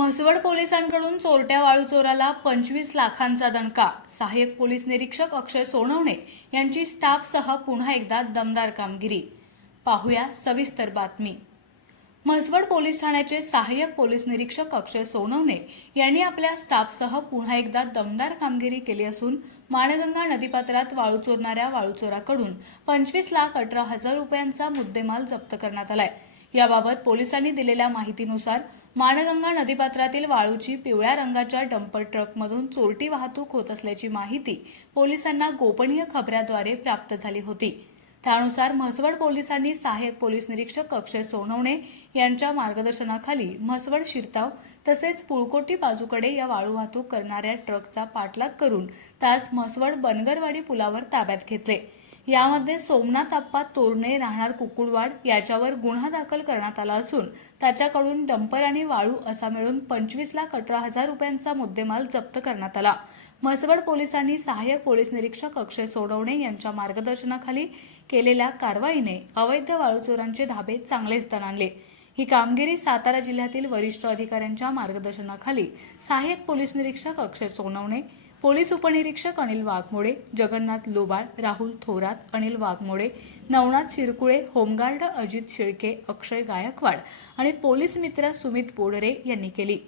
म्हसवड पोलिसांकडून चोरट्या वाळू चोराला 25 लाखांचा दणका. सहाय्यक पोलीस निरीक्षक अक्षय सोनवणे यांची स्टाफसह पुन्हा एकदा दमदार कामगिरी. पाहूया सविस्तर बातमी. म्हसवड पोलीस ठाण्याचे सहाय्यक पोलीस निरीक्षक अक्षय सोनवणे यांनी आपल्या स्टाफसह पुन्हा एकदा दमदार कामगिरी केली असून माणगंगा नदीपात्रात वाळू चोरणाऱ्या वाळूचोराकडून 25,18,000 रुपयांचा मुद्देमाल जप्त करण्यात आलाय. याबाबत पोलिसांनी दिलेल्या माहितीनुसार माणगंगा नदीपात्रातील वाळूची पिवळ्या रंगाच्या डंपर ट्रकमधून चोरटी वाहतूक होत असल्याची माहिती पोलिसांना गोपनीय खबराद्वारे प्राप्त झाली होती. त्यानुसार म्हसवड पोलिसांनी सहाय्यक पोलीस निरीक्षक अक्षय सोनवणे यांच्या मार्गदर्शनाखाली म्हसवड शिरताव तसेच पुळकोटी बाजूकडे या वाळू वाहतूक करणाऱ्या ट्रकचा पाठलाग करून त्यास म्हसवड बनगरवाडी पुलावर ताब्यात घेतले. यामध्ये सोमनाथ आप्पा तोरणे राहणार कुकुडवाड याच्यावर गुन्हा दाखल करण्यात आला असून त्याच्याकडून डंपर आणि वाळू असा मिळून 25,18,000 रुपयांचा मुद्देमाल जप्त करण्यात आला. म्हसवड पोलिसांनी सहाय्यक पोलीस निरीक्षक अक्षय सोनवणे यांच्या मार्गदर्शनाखाली केलेल्या कारवाईने अवैध वाळूचोरांचे धाबे चांगलेच दणाणले. ही कामगिरी सातारा जिल्ह्यातील वरिष्ठ अधिकाऱ्यांच्या मार्गदर्शनाखाली सहाय्यक पोलीस निरीक्षक अक्षय सोनवणे, पोलीस उपनिरीक्षक अनिल वाघमोडे, जगन्नाथ लोबाळ, राहुल थोरात, अनिल वाघमोडे, नवनाथ शिरकुळे, होमगार्ड अजित शेळके, अक्षय गायकवाड आणि पोलीस मित्र सुमित बोडरे यांनी केली.